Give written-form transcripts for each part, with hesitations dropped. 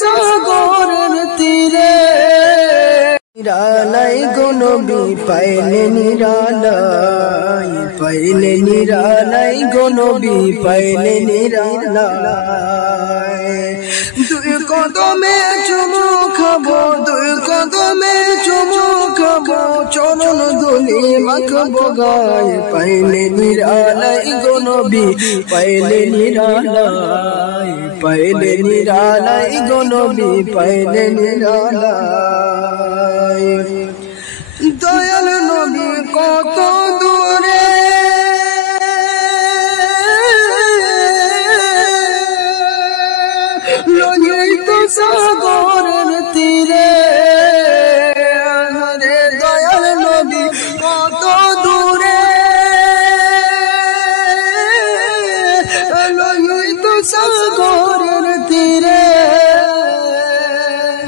সাগরের তীরে নিরালাই গো নবী পাইলে নিরালাই পাইলে নিরালাই গো নবী পাইলে নিরালাই দুই কদমে চুমু খাবো দুই কদমে চুমু খাবো চরণ ধুলি মাখবো গায়ে পাইলে নিরালাই গো নবী পাইলে নিরালাই পাইলে নিরালাই গো নবী পাইলে নিরালাই দয়াল নবী কত দূরে লইত সাগরের তীরে হরে দয়াল নবী কত দূরে লইত সাগরের তীরে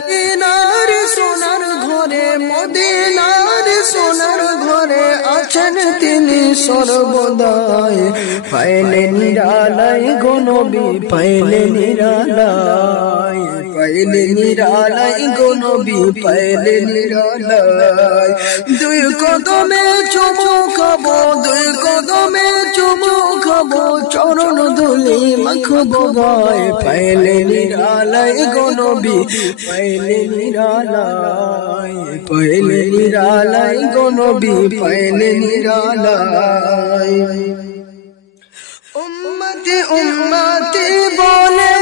মদিনার সোনার ঘরে মদিনার সোনার ঘরে আছেন তিনি সর্বদাই পাইলে নিরালাই গো নবী পাইলে নিরালাই পাইলে নিরালাই গো নবী পাইলে নিরালাই দুই কদমে চুমু খাবো দুই কদমে চুমু খাবো চরণ ধুলি মাখবো গায়ে পাইলে নিরালাই গো নবী পাইলে নিরালাই পাইলে নিরালাই গো নবী পাইলে নিরালাই উম্মতি উম্মতি বলে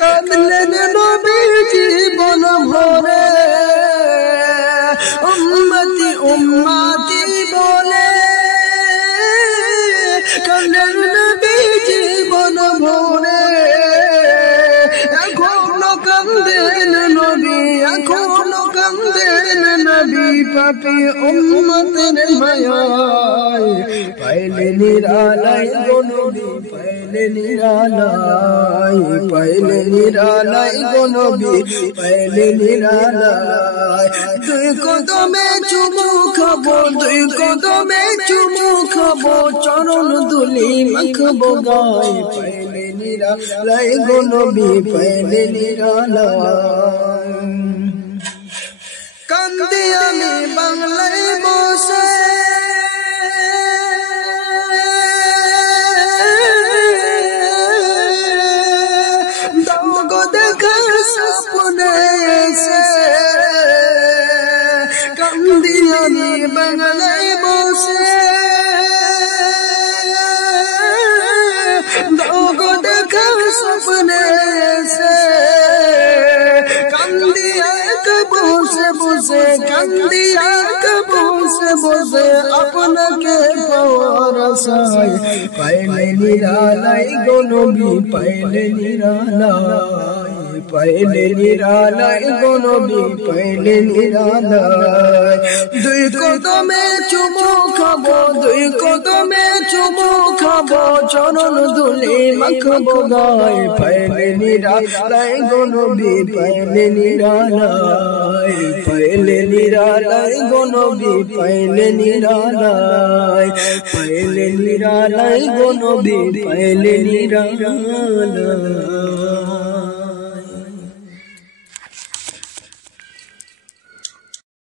কাঁদলেন নবী জীবন ভরে উম্মতি উম্মতি বলে কাঁদলেন নবী জীবন ভরে এখনো কাঁদেন নবী এখনো কাঁদেন নবী পাপী উম্মতের মায়ায় পাইলে নিরালাই গো নবী পাইলে নিরালাই পাইলে নিরালাই গো নবী পাইলে নিরালাই দুই কদমে চুমু খাবো দুই কদমে চুমু খাবো চরণ ধুলি মাখবো গায়ে পাইলে নিরালাই গো নবী পাইলে নিরালাই কান্দি আমি বাংলায় বসে দাও গো দেখা স্বপ্নে এসে কান্দি আমি বাংলায় বসে দাও গো দেখা স্বপ্নে এসে কান্দিয়া বসে বসে কান্দিয়া বসে বসে আপনাকে পাওয়ার আশায় পাইলে নিরালাই গো নবী পাইলে নিরালাই পাইলে নিরালাই গো নবী পাইলে নিরালাই দুই কদমে চুমু খাবো দুই কদমে চুমু খাবো চরণ ধুলি মাখবো গায়ে পাইলে নিরালাই গো নবী পাইলে নিরালাই পাইলে নিরালাই গো নবী পাইলে নিরালাই পাইলে নিরালাই গো নবী পাইলে নিরালাই